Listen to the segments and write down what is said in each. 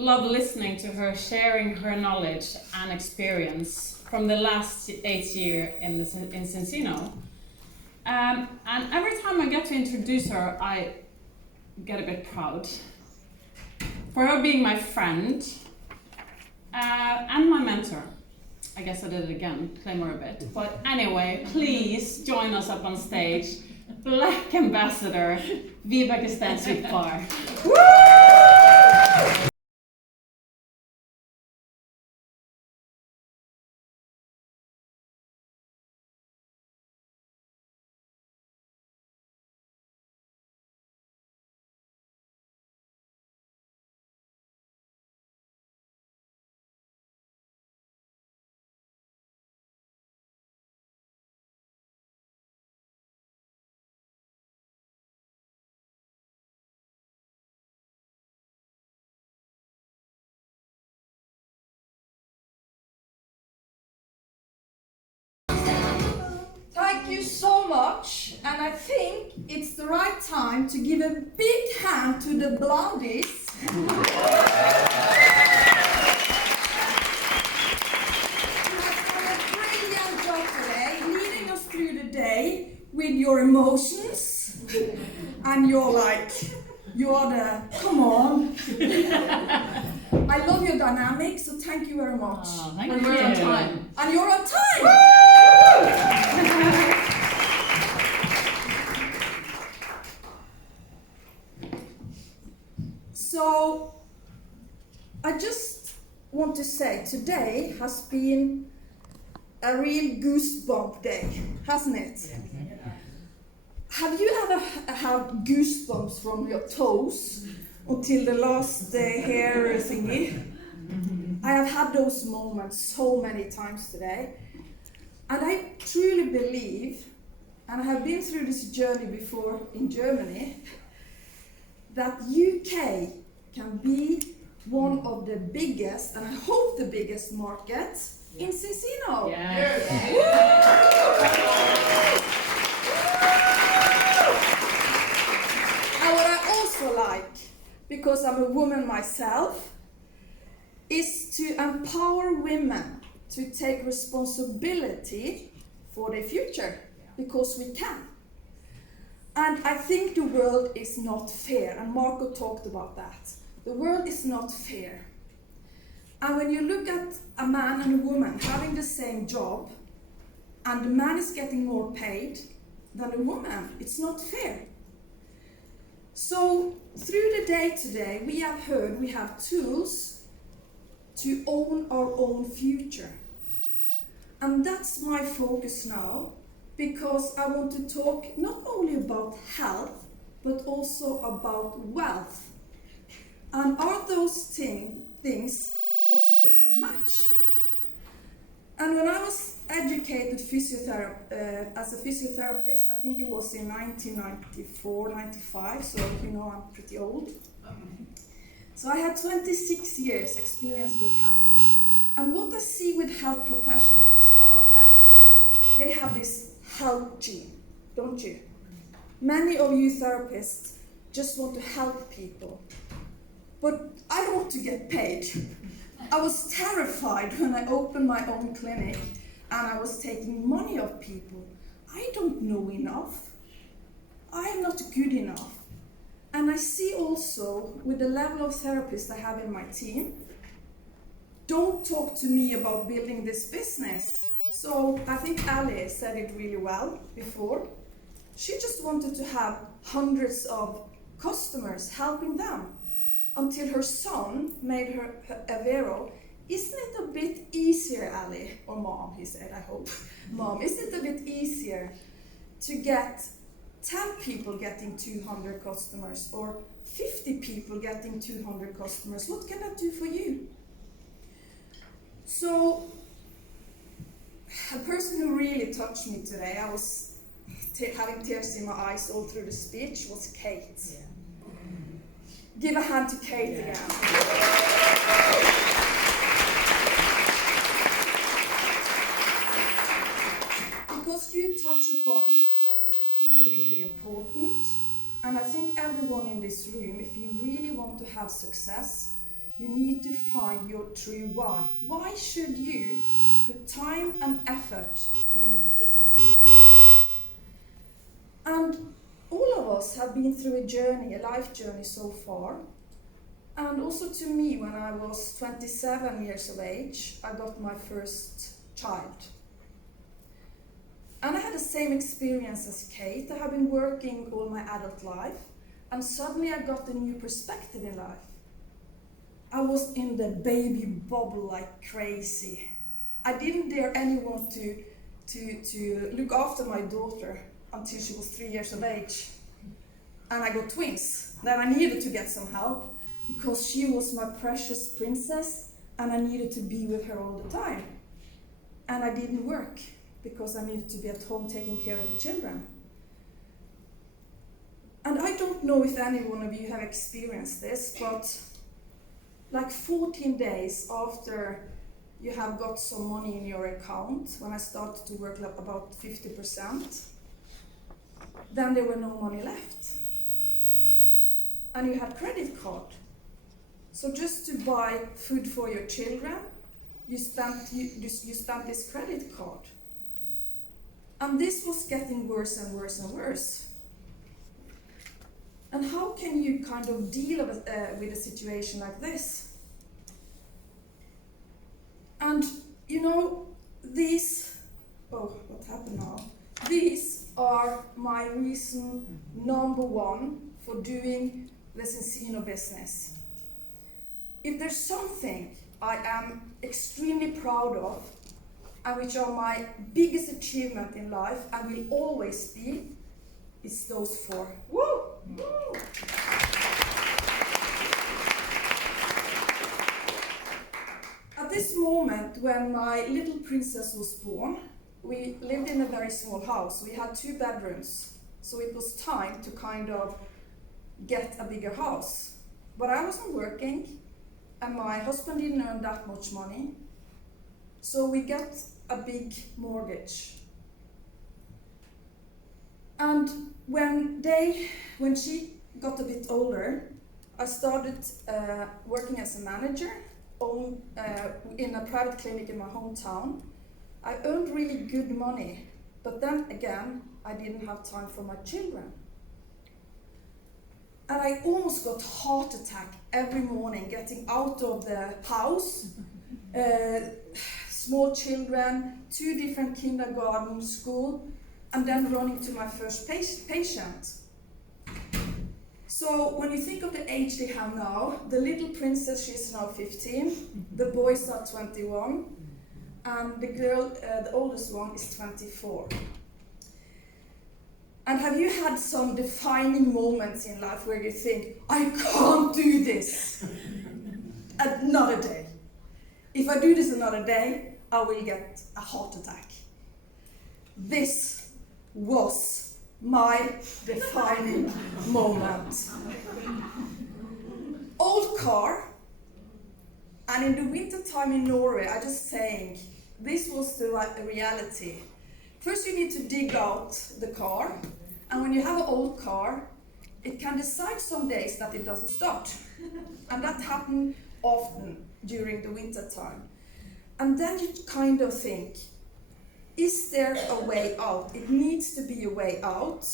love listening to her sharing her knowledge and experience from the last 8 years in Cincino. And every time I get to introduce her, I get a bit proud. For her being my friend and my mentor. I guess I did it again, claim her a bit. But anyway, please join us up on stage. Black Ambassador, Vibecke Parr. Thank you so much, and I think it's the right time to give a big hand to the blondies. You have done a brilliant job today, leading us through the day with your emotions, and you're the, come on. I love your dynamic, so thank you very much. Oh, thank and you. You're on time. And you're on time! So, I just want to say today has been a real goosebump day, hasn't it? Yeah. Have you ever had goosebumps from your toes until the last hair thingy? I have had those moments so many times today. And I truly believe, and I have been through this journey before in Germany, that UK can be one of the biggest, and I hope the biggest markets in Cincino. Yes. And what I also like, because I'm a woman myself, is to empower women to take responsibility for their future, because we can. And I think the world is not fair, and Marco talked about that. The world is not fair. And when you look at a man and a woman having the same job, and the man is getting more paid than the woman, it's not fair. So through the day today, we have heard we have tools to own our own future. And that's my focus now, because I want to talk not only about health, but also about wealth. And are those things possible to match? And when I was educated as a physiotherapist, I think it was in 1994, 95, so you know I'm pretty old. So I had 26 years experience with health. And what I see with health professionals are that they have this health gene, don't you? Many of you therapists just want to help people. But I want to get paid. I was terrified when I opened my own clinic and I was taking money of people. I don't know enough. I am not good enough. And I see also, with the level of therapists I have in my team, don't talk to me about building this business. So I think Ali said it really well before. She just wanted to have hundreds of customers helping them until her son made her a Vero. Isn't it a bit easier, Ali, or Mom, he said, I hope. Mom, isn't it a bit easier to get 10 people getting 200 customers or 50 people getting 200 customers? What can that do for you? So, a person who really touched me today, I was having tears in my eyes all through the speech, was Kate. Yeah. Give a hand to Kate again. Because you touch upon something really, really important. And I think everyone in this room, if you really want to have success, you need to find your true why. Why should you put time and effort in the Cincino business? And all of us have been through a journey, a life journey so far. And also to me, when I was 27 years of age, I got my first child. And I had the same experience as Kate. I have been working all my adult life, and suddenly I got a new perspective in life. I was in the baby bubble like crazy. I didn't dare anyone to look after my daughter until she was 3 years of age. And I got twins. Then I needed to get some help because she was my precious princess and I needed to be with her all the time. And I didn't work because I needed to be at home taking care of the children. And I don't know if any one of you have experienced this, but like 14 days after you have got some money in your account, when I started to work like about 50%, then there were no money left. And you had credit card. So just to buy food for your children, you stamped this credit card. And this was getting worse and worse and worse. And how can you kind of deal with a situation like this? And you know, what happened now? These are my reason number one for doing the Cincino business. If there's something I am extremely proud of, and which are my biggest achievement in life, and will always be, it's those four. Woo! Woo! At this moment, when my little princess was born, we lived in a very small house. We had 2 bedrooms, so it was time to kind of get a bigger house. But I wasn't working, and my husband didn't earn that much money, so we got a big mortgage. And when she got a bit older, I started working as a manager in a private clinic in my hometown. I earned really good money, but then again, I didn't have time for my children. And I almost got heart attack every morning getting out of the house. Small children, 2 different kindergarten, school, and then running to my first patient. So when you think of the age they have now, the little princess, she's now 15, the boys are 21, and the girl, the oldest one, is 24. And have you had some defining moments in life where you think, I can't do this another day? If I do this another day, I will get a heart attack. This was my defining moment. Old car, and in the winter time in Norway, I just saying, this was the reality. First you need to dig out the car, and when you have an old car, it can decide some days that it doesn't start. And that happened often during the winter time. And then you kind of think, is there a way out? It needs to be a way out.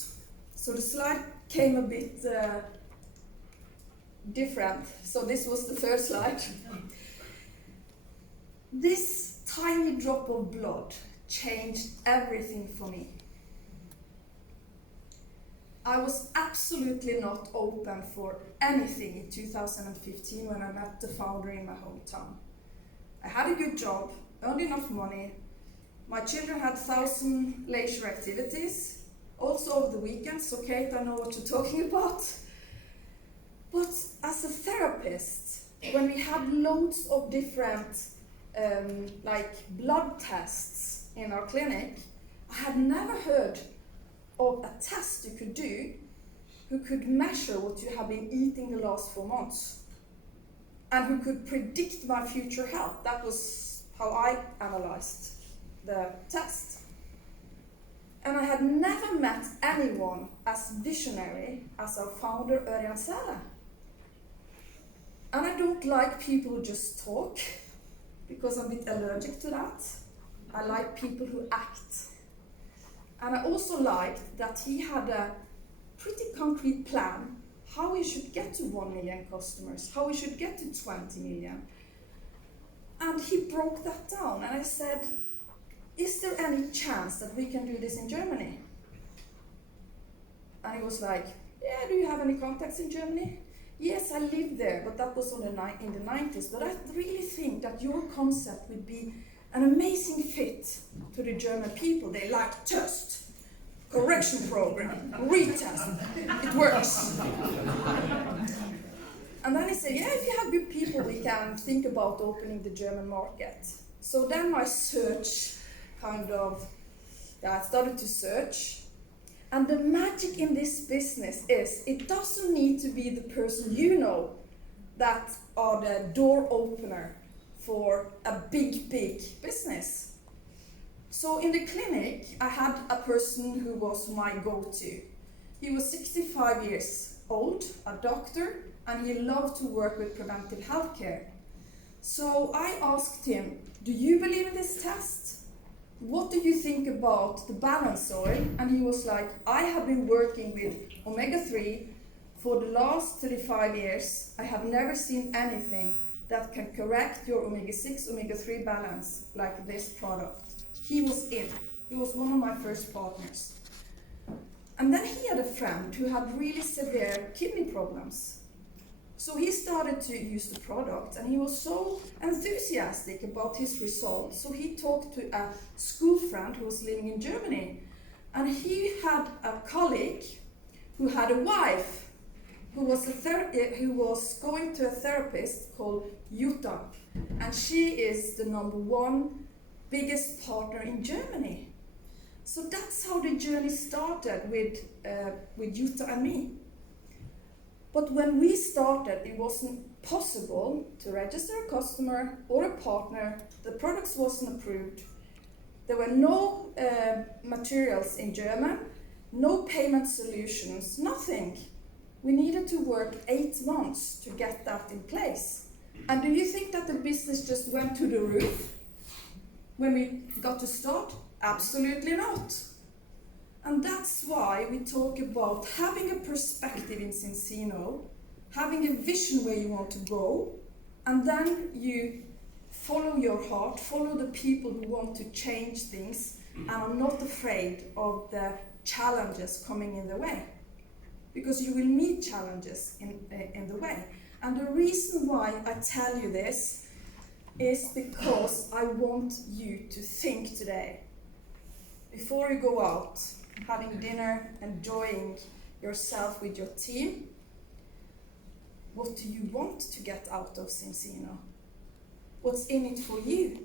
So the slide came a bit different. So this was the third slide. This tiny drop of blood changed everything for me. I was absolutely not open for anything in 2015 when I met the founder in my hometown. I had a good job, earned enough money. My children had 1,000 leisure activities, also over the weekends, so Kate, I know what you're talking about. But as a therapist, when we had loads of different like blood tests in our clinic, I had never heard of a test you could do who could measure what you have been eating the last 4 months and who could predict my future health. That was how I analyzed the test. And I had never met anyone as visionary as our founder Ørjan Sæle. And I don't like people who just talk, because I'm a bit allergic to that. I like people who act. And I also liked that he had a pretty concrete plan how he should get to 1 million customers, how he should get to 20 million. And he broke that down, and I said, is there any chance that we can do this in Germany? And he was like, yeah, do you have any contacts in Germany? Yes, I lived there, but that was in the 90s. But I really think that your concept would be an amazing fit to the German people. They like test, correction program, retest. It works. And then he said, yeah, if you have good people, we can think about opening the German market. So then my search I started to search. And the magic in this business is, it doesn't need to be the person you know that are the door opener for a big, big business. So in the clinic, I had a person who was my go-to. He was 65 years old, a doctor, and he loved to work with preventive healthcare. So I asked him, do you believe in this test? What do you think about the balance oil? And he was like, I have been working with omega-3 for the last 35 years. I have never seen anything that can correct your omega-6, omega-3 balance like this product. He was in. He was one of my first partners. And then he had a friend who had really severe kidney problems. So he started to use the product, and he was so enthusiastic about his results. So he talked to a school friend who was living in Germany. And he had a colleague who had a wife who was going to a therapist called Jutta. And she is the #1 biggest partner in Germany. So that's how the journey started with Jutta and me. But when we started, it wasn't possible to register a customer or a partner. The products wasn't approved. There were no materials in German, no payment solutions, nothing. We needed to work 8 months to get that in place. And do you think that the business just went to the roof when we got to start? Absolutely not. And that's why we talk about having a perspective in Cincino, having a vision where you want to go, and then you follow your heart, follow the people who want to change things, and are not afraid of the challenges coming in the way. Because you will meet challenges in the way. And the reason why I tell you this is because I want you to think today, before you go out, having dinner, enjoying yourself with your team, what do you want to get out of Cincino? What's in it for you?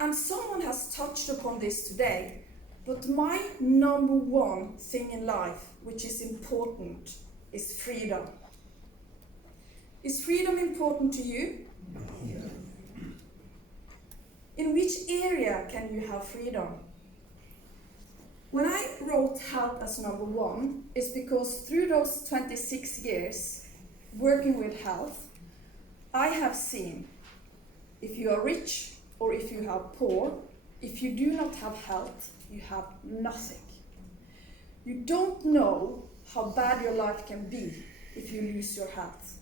And someone has touched upon this today, but my #1 thing in life, which is important, is freedom. Is freedom important to you? Yeah. In which area can you have freedom? When I wrote health as #1, it's because through those 26 years working with health, I have seen if you are rich or if you are poor, if you do not have health, you have nothing. You don't know how bad your life can be if you lose your health.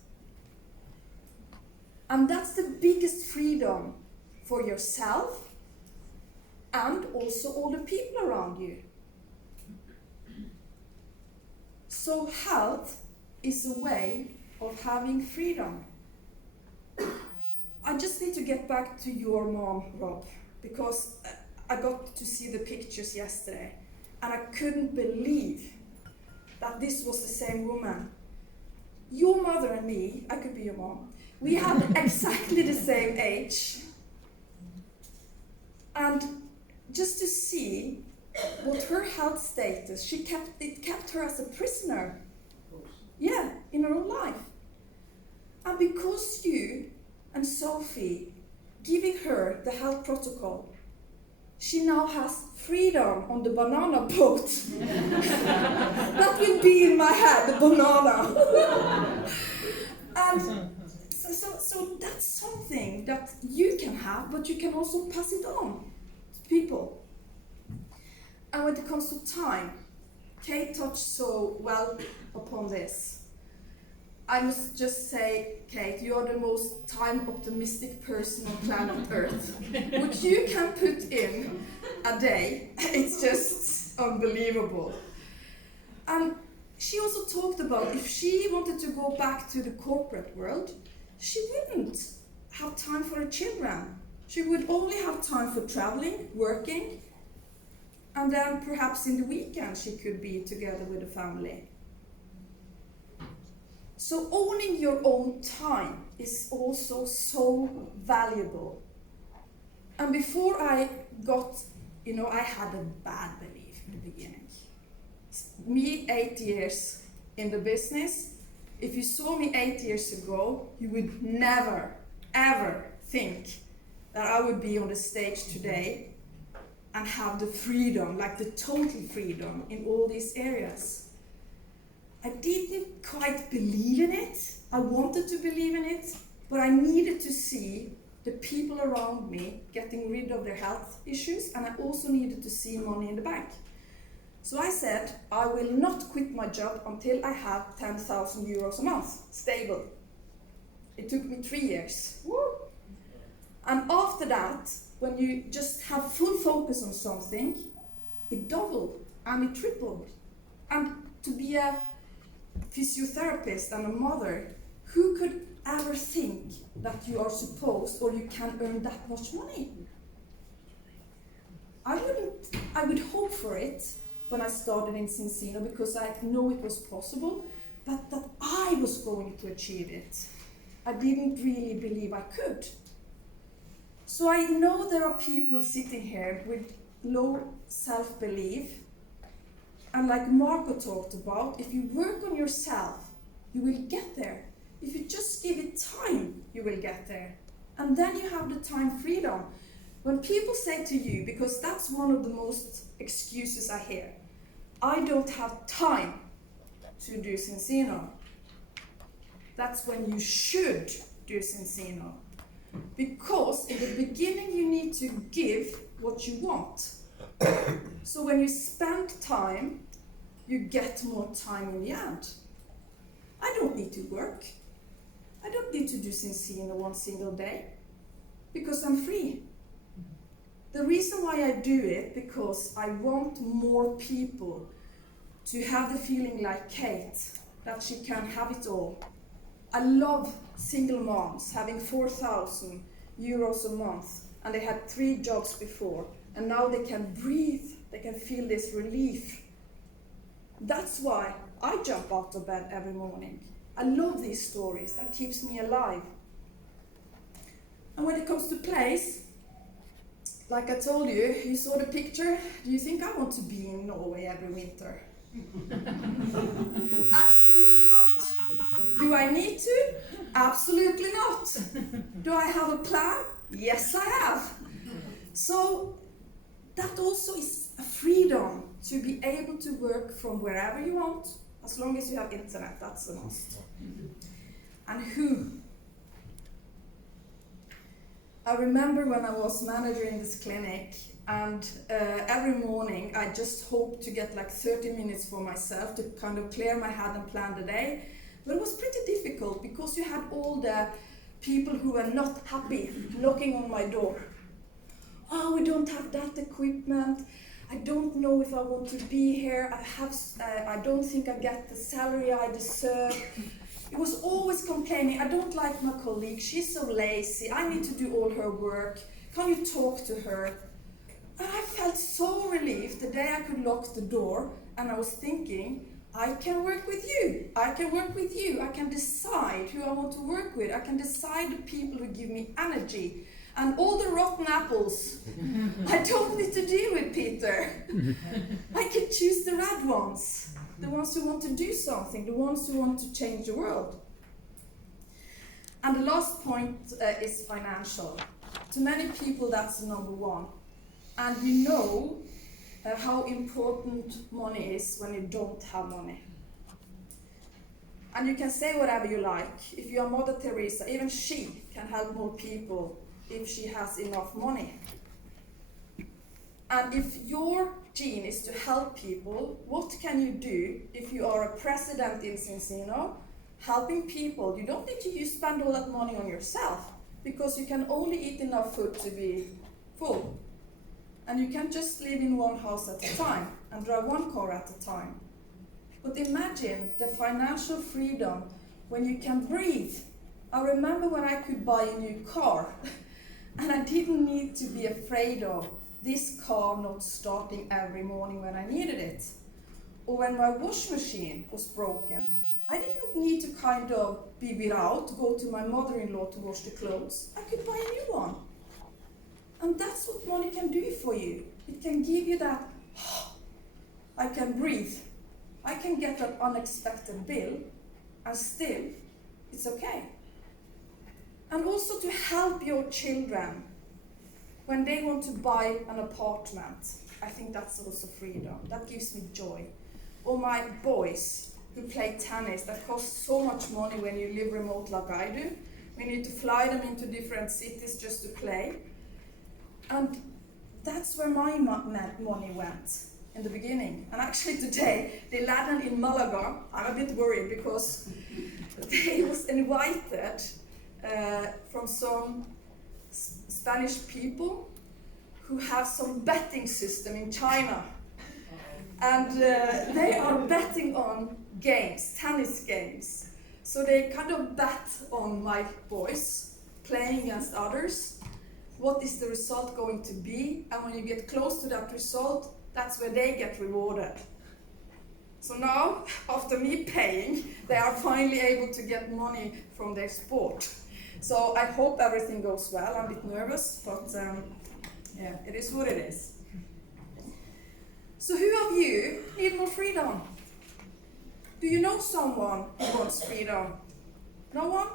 And that's the biggest freedom for yourself and also all the people around you. So health is a way of having freedom. I just need to get back to your mom, Rob, because I got to see the pictures yesterday, and I couldn't believe that this was the same woman. Your mother and me, I could be your mom, we have exactly the same age. And just to see what her health status, it kept her as a prisoner. Yeah, in her own life. And because you and Sophie giving her the health protocol, she now has freedom on the banana boat. That will be in my head, the banana. And so that's something that you can have, but you can also pass it on to people. And when it comes to time, Kate touched so well upon this. I must just say, Kate, you are the most time-optimistic person on planet Earth. What you can put in a day, it's just unbelievable. And she also talked about if she wanted to go back to the corporate world, she wouldn't have time for her children. She would only have time for traveling, working, and then perhaps in the weekend she could be together with the family. So owning your own time is also so valuable. And before I got, I had a bad belief in the beginning. Me, 8 years in the business, if you saw me 8 years ago, you would never, ever think that I would be on the stage today and have the freedom, like the total freedom in all these areas. I didn't quite believe in it. I wanted to believe in it, but I needed to see the people around me getting rid of their health issues, and I also needed to see money in the bank. So I said, I will not quit my job until I have 10,000 euros a month, stable. It took me 3 years. Woo! And after that, when you just have full focus on something, it doubled and it tripled. And to be a physiotherapist and a mother, who could ever think that you are supposed or you can earn that much money? I would hope for it when I started in Cincino because I know it was possible, but that I was going to achieve it. I didn't really believe I could. So I know there are people sitting here with low self-belief. And like Marco talked about, if you work on yourself, you will get there. If you just give it time, you will get there. And then you have the time freedom. When people say to you, because that's one of the most excuses I hear, I don't have time to do Cincino. That's when you should do Cincino. Because in the beginning you need to give what you want. So when you spend time, you get more time in the end. I don't need to work. I don't need to do Cincino one single day because I'm free. The reason why I do it because I want more people to have the feeling like Kate, that she can have it all. I love single moms having 4,000 euros a month, and they had 3 jobs before, and now they can breathe, they can feel this relief. That's why I jump out of bed every morning. I love these stories, that keeps me alive. And when it comes to place, like I told you, you saw the picture. Do you think I want to be in Norway every winter? Absolutely not. Do I need to? Absolutely not. Do I have a plan? Yes, I have. So that also is a freedom to be able to work from wherever you want, as long as you have internet, that's the must. And who? I remember when I was manager in this clinic, and every morning I just hoped to get like 30 minutes for myself to kind of clear my head and plan the day. But it was pretty difficult because you had all the people who were not happy knocking on my door. Oh, we don't have that equipment. I don't know if I want to be here. I don't think I get the salary I deserve. It was always complaining. I don't like my colleague. She's so lazy. I need to do all her work. Can you talk to her? And I felt so relieved the day I could lock the door, and I was thinking, I can work with you. I can work with you. I can decide who I want to work with. I can decide the people who give me energy. And all the rotten apples, I don't need to deal with, Peter. I can choose the red ones, the ones who want to do something, the ones who want to change the world. And the last point is financial. To many people, that's the number one. And you know how important money is when you don't have money. And you can say whatever you like. If you are Mother Teresa, even she can help more people if she has enough money. And if your gene is to help people, what can you do if you are a president in Cincino, helping people? You don't need to spend all that money on yourself, because you can only eat enough food to be full. And you can just live in one house at a time and drive one car at a time. But imagine the financial freedom when you can breathe. I remember when I could buy a new car and I didn't need to be afraid of this car not starting every morning when I needed it. Or when my wash machine was broken, I didn't need to kind of be without, go to my mother-in-law to wash the clothes. I could buy a new one. And that's what money can do for you. It can give you that, I can breathe. I can get an unexpected bill, and still, it's okay. And also to help your children when they want to buy an apartment. I think that's also freedom. That gives me joy. Or my boys who play tennis, that costs so much money when you live remote like I do. We need to fly them into different cities just to play. And that's where my money went in the beginning. And actually today, they landed in Malaga. I'm a bit worried because they was invited from some Spanish people who have some betting system in China. And they are betting on games, tennis games. So they kind of bet on my boys playing against others. What is the result going to be? And when you get close to that result, that's where they get rewarded. So now, after me paying, they are finally able to get money from their sport. So I hope everything goes well. I'm a bit nervous, but yeah, it is what it is. So who of you need more freedom? Do you know someone who wants freedom? No one?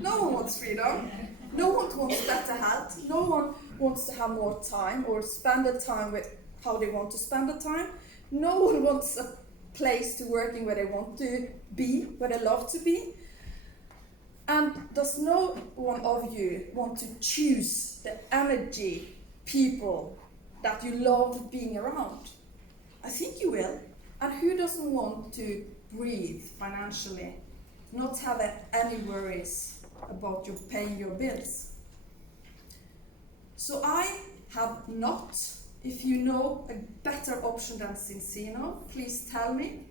No one wants freedom. No one wants better health. No one wants to have more time or spend the time with how they want to spend the time. No one wants a place to working where they want to be, where they love to be. And does no one of you want to choose the energy, people that you love being around? I think you will. And who doesn't want to breathe financially, not have any worries about you paying your bills? So I have not. If you know a better option than Cincino, please tell me.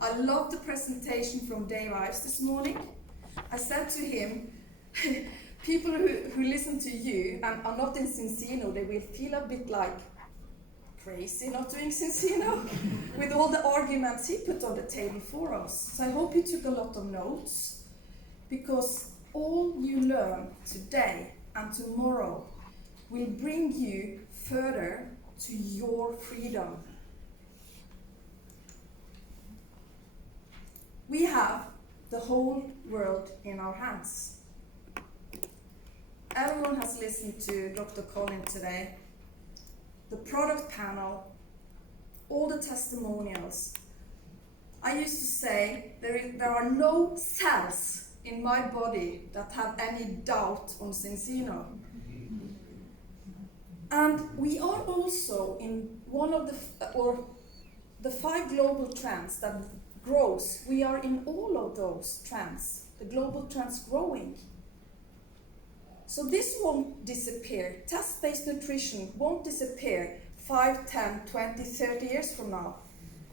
I love the presentation from Dave Ives this morning. I said to him, people who listen to you and are not in Cincino, they will feel a bit like crazy not doing Cincino with all the arguments he put on the table for us. So I hope you took a lot of notes, because all you learn today and tomorrow will bring you further to your freedom. We have the whole world in our hands. Everyone has listened to Dr. Colin today. The product panel, all the testimonials. I used to say there are no cells in my body that have any doubt on Cincino. And we are also in one of the 5 global trends that grows. We are in all of those trends, the global trends growing. So this won't disappear. Test-based nutrition won't disappear 5, 10, 20, 30 years from now.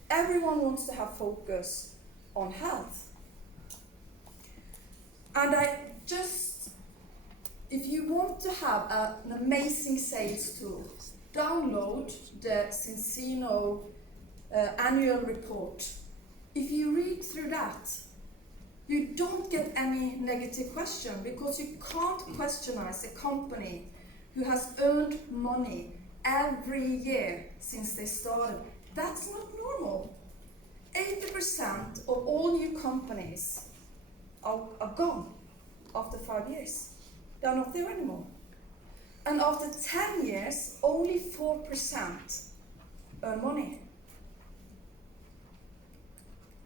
Everyone wants to have focus on health. And if you want to have an amazing sales tool, download the Cincino annual report. If you read through that, you don't get any negative question, because you can't questionize a company who has earned money every year since they started. That's not normal. 80% of all new companies are gone after 5 years. They're not there anymore. And after 10 years, only 4% earn money.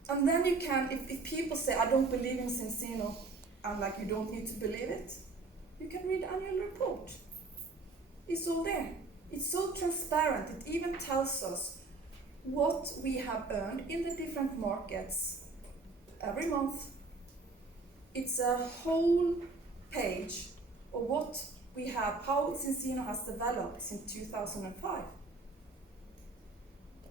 And then you can, if people say, I don't believe in Cincino, I'm like, you don't need to believe it. You can read the annual report. It's all there. It's so transparent. It even tells us what we have earned in the different markets every month. It's a whole page of what we have, how Cincino has developed since 2005.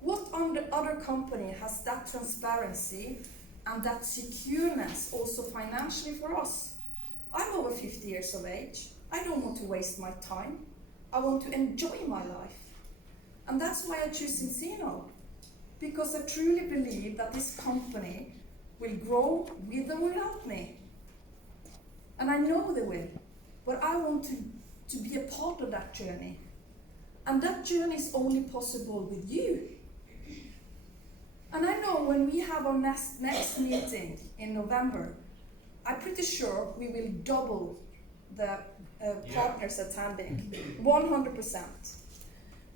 What other company has that transparency and that secureness also financially for us? I'm over 50 years of age. I don't want to waste my time. I want to enjoy my life. And that's why I choose Cincino. Because I truly believe that this company will grow with or without me. And I know they will. But I want to be a part of that journey. And that journey is only possible with you. And I know when we have our next meeting in November, I'm pretty sure we will double the partners attending, 100%.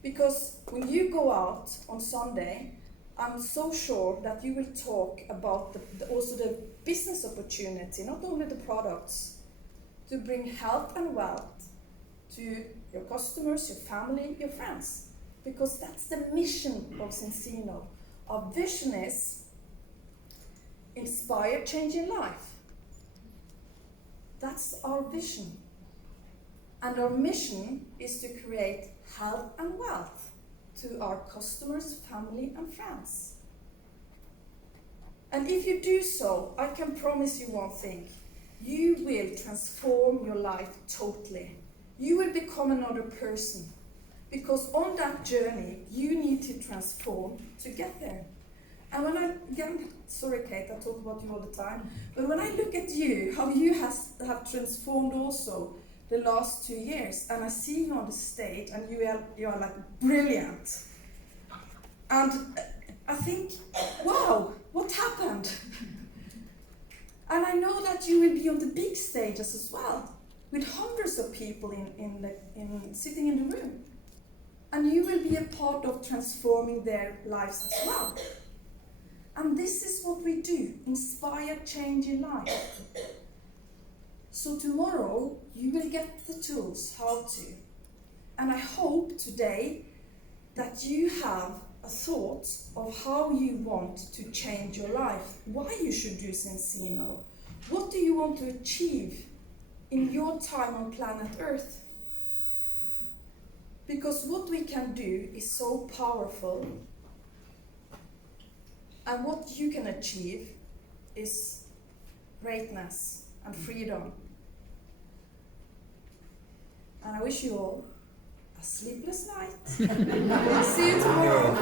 Because when you go out on Sunday, I'm so sure that you will talk about also the business opportunity, not only the products, to bring health and wealth to your customers, your family, your friends. Because that's the mission of Cincino. Our vision is inspire changing life. That's our vision. And our mission is to create health and wealth to our customers, family, and friends. And if you do so, I can promise you one thing. You will transform your life totally. You will become another person. Because on that journey, you need to transform to get there. And sorry Kate, I talk about you all the time, but when I look at you, how you have transformed also the last 2 years, and I see you on the stage, and you are like brilliant. And I think, wow, what happened? And I know that you will be on the big stages as well, with hundreds of people sitting in the room. And you will be a part of transforming their lives as well. And this is what we do, inspire change in life. So tomorrow, you will get the tools how to. And I hope today that you have a thought of how you want to change your life, why you should do Cincino, what do you want to achieve in your time on planet Earth. Because what we can do is so powerful, and what you can achieve is greatness and freedom. And I wish you all a sleepless night. See you tomorrow.